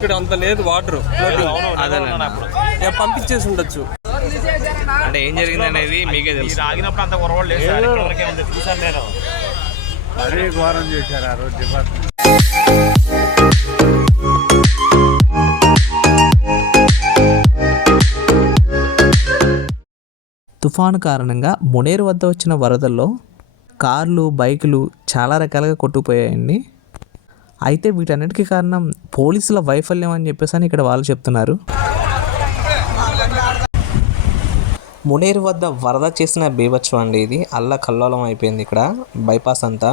ఇక్కడ అంత లేదు వాటర్ పంపించేసి ఉండొచ్చు. అంటే ఏం జరిగింది అనేది మీకే తెలుసు. ఆగినప్పుడు అంత గొడవలు లేదు, చూసాను నేను. మరీ ఘోరం చేశారు ఆ రోజు. తుఫాను కారణంగా మునేరు వద్ద వచ్చిన వరదల్లో కార్లు, బైకులు చాలా రకాలుగా కొట్టుకుపోయాయండి. అయితే వీటన్నిటికీ కారణం పోలీసుల వైఫల్యం అని చెప్పేసి ఇక్కడ వాళ్ళు చెప్తున్నారు. మునేరు వద్ద వరద చేసిన బీభత్సం అండి ఇది. అల్లకల్లోలం అయిపోయింది ఇక్కడ బైపాస్ అంతా.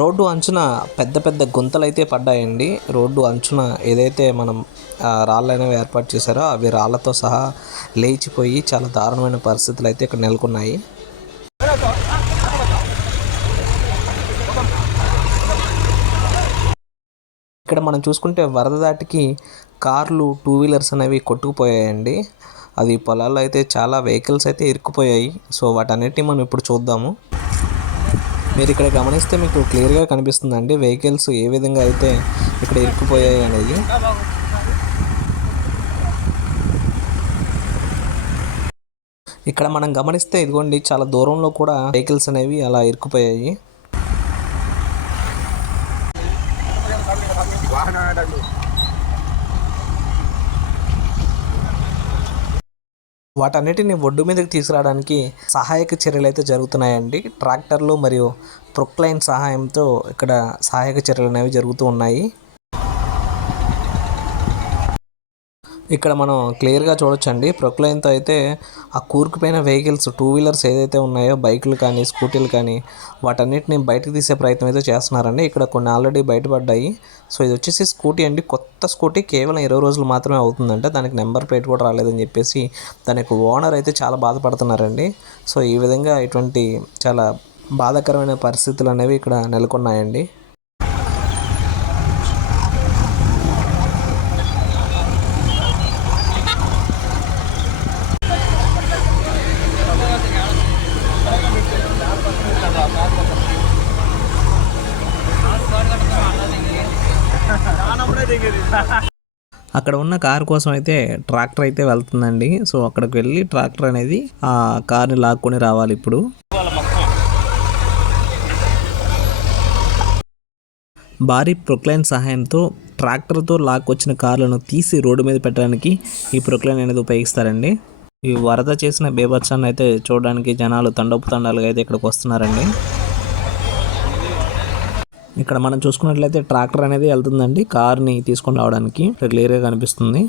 రోడ్డు అంచున పెద్ద పెద్ద గుంతలు అయితే పడ్డాయండి. రోడ్డు అంచున ఏదైతే మనం రాళ్ళు అనేవి ఏర్పాటు చేశారో అవి రాళ్లతో సహా లేచిపోయి చాలా దారుణమైన పరిస్థితులు అయితే ఇక్కడ నెలకొన్నాయి. ఇక్కడ మనం చూసుకుంటే వరద దాటికి కార్లు, 2 వీలర్స్ అనేవి కొట్టుకుపోయాయండి. అది పొలాల్లో అయితే చాలా వెహికల్స్ అయితే ఇరుక్కుపోయాయి. సో వాటన్నిటిని మనం ఇప్పుడు చూద్దాము. మీరు ఇక్కడ గమనిస్తే మీకు క్లియర్గా కనిపిస్తుందండి వెహికల్స్ ఏ విధంగా అయితే ఇక్కడ ఇరుక్కుపోయాయి అనేది. ఇక్కడ మనం గమనిస్తే ఇదిగోండి చాలా దూరంలో కూడా వెహికల్స్ అనేవి అలా ఇరుక్కుపోయాయి. వాటన్నిటిని ఒడ్డు మీదకి తీసుకురావడానికి సహాయక చర్యలు అయితే జరుగుతున్నాయండి. ట్రాక్టర్లు మరియు ప్రొక్లైన్ సహాయంతో ఇక్కడ సహాయక చర్యలు అనేవి జరుగుతూ ఉన్నాయి. ఇక్కడ మనం క్లియర్గా చూడొచ్చండి. ప్రొక్లైన్తో అయితే ఆ కూరుకుపోయిన వెహికల్స్, 2 వీలర్స్ ఏదైతే ఉన్నాయో, బైకులు కానీ స్కూటీలు కానీ వాటన్నిటిని బయటకు తీసే ప్రయత్నం అయితే చేస్తున్నారండి. ఇక్కడ కొన్ని ఆల్రెడీ బయటపడ్డాయి. సో ఇది వచ్చేసి స్కూటీ అండి. కొత్త స్కూటీ కేవలం 20 రోజులు మాత్రమే అవుతుందంటే దానికి నెంబర్ ప్లేట్ కూడా రాలేదని చెప్పేసి దానికి ఓనర్ అయితే చాలా బాధపడుతున్నారండి. సో ఈ విధంగా ఇటువంటి చాలా బాధాకరమైన పరిస్థితులు అనేవి ఇక్కడ నెలకొన్నాయండి. అక్కడ ఉన్న కారు కోసం అయితే ట్రాక్టర్ అయితే వెళ్తుందండి. సో అక్కడికి వెళ్ళి ట్రాక్టర్ అనేది ఆ కార్ని లాక్కొని రావాలి. ఇప్పుడు భారీ ప్రొక్లైన్ సహాయంతో ట్రాక్టర్తో లాక్కొచ్చిన కార్లను తీసి రోడ్డు మీద పెట్టడానికి ఈ ప్రొక్లైన్ అనేది ఉపయోగిస్తారండి. ఈ వరద చేసిన బీభత్సాన్ని అయితే చూడడానికి జనాలు తండోపుతండాలుగా అయితే ఇక్కడికి వస్తున్నారండి. ఇక్కడ మనం చూసుకున్నట్లయితే ట్రాక్టర్ అనేది వెళ్తుందండి కార్ని తీసుకొని రావడానికి. క్లియర్గా కనిపిస్తుంది.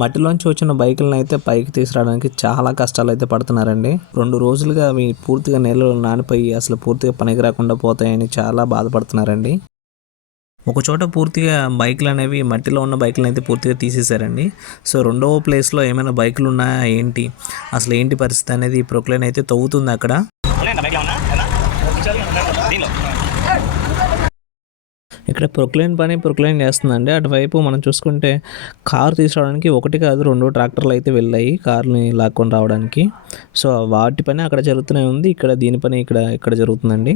మట్టిలోంచి వచ్చిన బైకులను అయితే పైకి తీసుకురావడానికి చాలా కష్టాలు అయితే పడుతున్నారండి. 2 రోజులుగా అవి పూర్తిగా నీళ్ళలో నానిపోయి అసలు పూర్తిగా పనికి రాకుండా పోతాయని చాలా బాధపడుతున్నారండి. ఒక చోట పూర్తిగా బైకులు అనేవి మట్టిలో ఉన్న బైకులను అయితే పూర్తిగా తీసేశారండి. సో రెండవ ప్లేస్లో ఏమైనా బైకులు ఉన్నాయా ఏంటి, అసలు ఏంటి పరిస్థితి అనేది ప్రొక్లైన్ అయితే తవ్వుతుంది అక్కడ. ఇక్కడ ప్రొక్లైన్ చేస్తుందండి. అటువైపు మనం చూసుకుంటే కారు తీసుకురావడానికి 1 కాదు 2 ట్రాక్టర్లు అయితే వెళ్ళాయి కార్ని లాక్కొని రావడానికి. సో వాటి పని అక్కడ జరుగుతూనే ఉంది. ఇక్కడ దీని పని ఇక్కడ జరుగుతుందండి.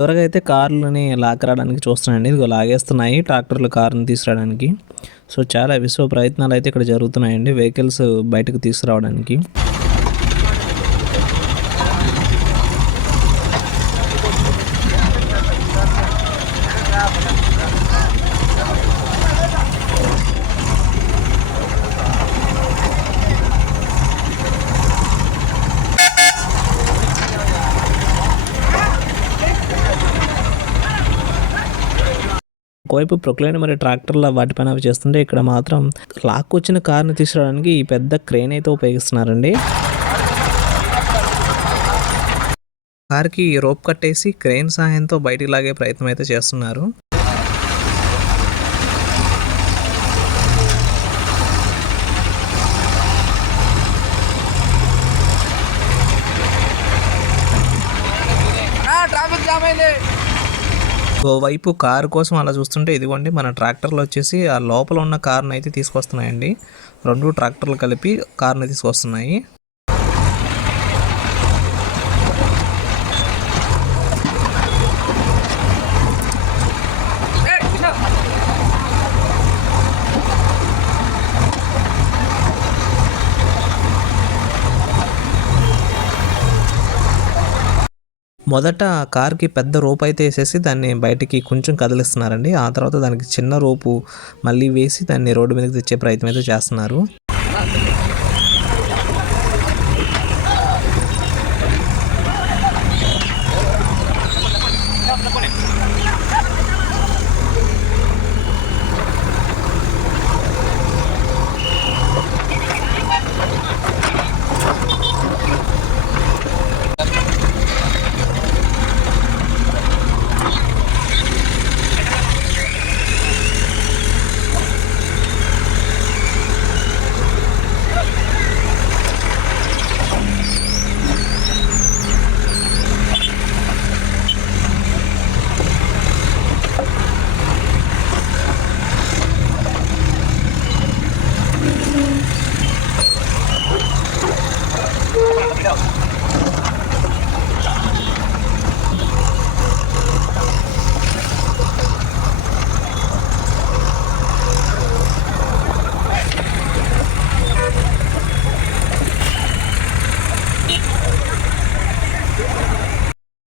త్వరగా అయితే కార్లని లాక్కరావడానికి చూస్తున్నాయండి. ఇదిగో లాగేస్తున్నాయి ట్రాక్టర్లు కార్ని తీసుకురావడానికి. సో చాలా విశ్వ ప్రయత్నాలు అయితే ఇక్కడ జరుగుతున్నాయండి వెహికల్స్ బయటకు తీసుకురావడానికి. ఒకవైపు ప్రొక్లైన్ మరియు ట్రాక్టర్ల వాటిపైన అవి చేస్తుంటే ఇక్కడ మాత్రం లాక్కొచ్చిన కార్ని తీసుకురావడానికి ఈ పెద్ద క్రేన్ అయితే ఉపయోగిస్తున్నారండి. కార్కి రోప్ కట్టేసి క్రేన్ సహాయంతో బయటికి లాగే ప్రయత్నం అయితే చేస్తున్నారు. ట్రాఫిక్ జామ్ అయింది. ఓవైపు కారు కోసం అలా చూస్తుంటే ఇదిగోండి మన ట్రాక్టర్లు వచ్చేసి ఆ లోపల ఉన్న కార్ని అయితే తీసుకొస్తున్నాయండి. 2 ట్రాక్టర్లు కలిపి కార్ని తీసుకొస్తున్నాయి. మొదట కార్కి పెద్ద రోప్ అయితే వేసేసి దాన్ని బయటికి కొంచెం కదిలిస్తున్నారండి. ఆ తర్వాత దానికి చిన్న రోపు మళ్ళీ వేసి దాన్ని రోడ్డు మీదకి తెచ్చే ప్రయత్నం అయితే చేస్తున్నారు.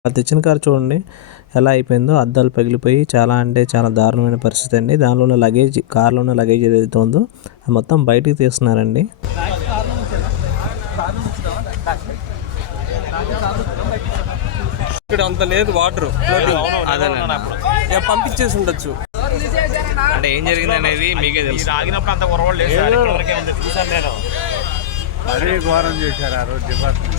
అది తెచ్చిన కారు చూడండి ఎలా అయిపోయిందో, అద్దాలు పగిలిపోయి చాలా అంటే చాలా దారుణమైన పరిస్థితి అండి. దానిలో ఉన్న లగేజ్, కార్లో ఉన్న లగేజ్ ఏదైతే ఉందో అది మొత్తం బయటికి తీస్తున్నారండి. ఇక్కడ అంత లేదు వాటర్, పంపించేసి ఉండొచ్చు. అంటే ఏం జరిగింది అనేది మీకే తెలుసు. ఆగినప్పుడు అంత గొడవ లేదు సార్, ఇక్కడ వరకే ఉంది, చూసాను నేను. మరీ ఘోరం చేశారు ఆ రోజు డిపార్ట్మెంట్.